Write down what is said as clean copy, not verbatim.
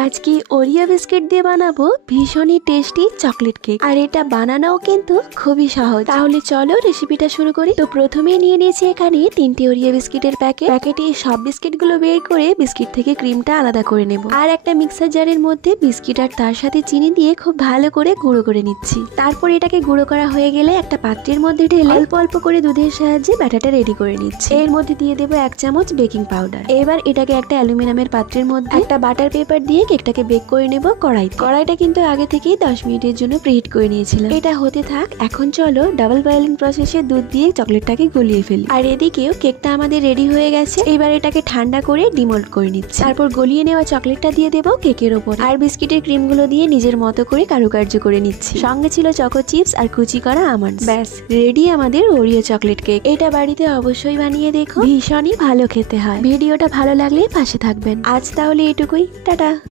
আজকে Oreo biscuit দিয়ে বানাবো ভীষণই টেস্টি চকলেট কেক। আর এটা বানানোও কিন্তু খুবই সহজ। তাহলে চলো রেসিপিটা শুরু করি। তো প্রথমে নিয়ে নিয়েছি এখানে 3টে ওরিও বিস্কিটের প্যাকেটে সব বিস্কিট গুলো বের করে বিস্কিট থেকে ক্রিমটা আলাদা করে নেব। আর একটা মিক্সার জারের মধ্যে বিস্কিট আর তার সাথে চিনি দিয়ে খুব ভালো করে গুঁড়ো করে নিচ্ছি। তারপর এটাকে গুঁড়ো করা হয়ে গেলে একটা পাত্রের মধ্যে ঢেলে অল্প অল্প করে দুধের সাহায্যে ব্যাটারটা রেডি করে নিচ্ছি। এর মধ্যে দিয়ে দেবো 1 চামচ বেকিং পাউডার। এবার এটাকে একটা অ্যালুমিনিয়ামের পাত্রের মধ্যে একটা বাটার পেপার দিয়ে কেকটাকে বেক করে নেব কড়াইটা কিন্তু আগে থেকেই 10 মিনিটের জন্য প্রিহিট করে নিয়েছিলাম। এটা হতে থাক। এখন চলো ডাবল বয়েলিং প্রসেসে দুধ দিয়ে চকলেটটাকে গলিয়ে ফেলি। আর এদিকেও কেকটা আমাদের রেডি হয়ে গেছে। এবার এটাকে ঠান্ডা করে ডিমোল্ড করে নিচ্ছি। তারপর গলিয়ে নেওয়া চকলেটটা দিয়ে দেবো কেকের ওপর। আর বিস্কিটের ক্রিম গুলো দিয়ে নিজের মতো করে কারুকার্য করে নিচ্ছি। সঙ্গে ছিল চকো চিপস আর কুচি করা আমন্ড। ব্যাস রেডি আমাদের ওরিও চকলেট কেক। এটা বাড়িতে অবশ্যই বানিয়ে দেখো, ভীষণই ভালো খেতে হয়। ভিডিওটা ভালো লাগলে পাশে থাকবেন। আজ তাহলে এটুকুই, টাটা।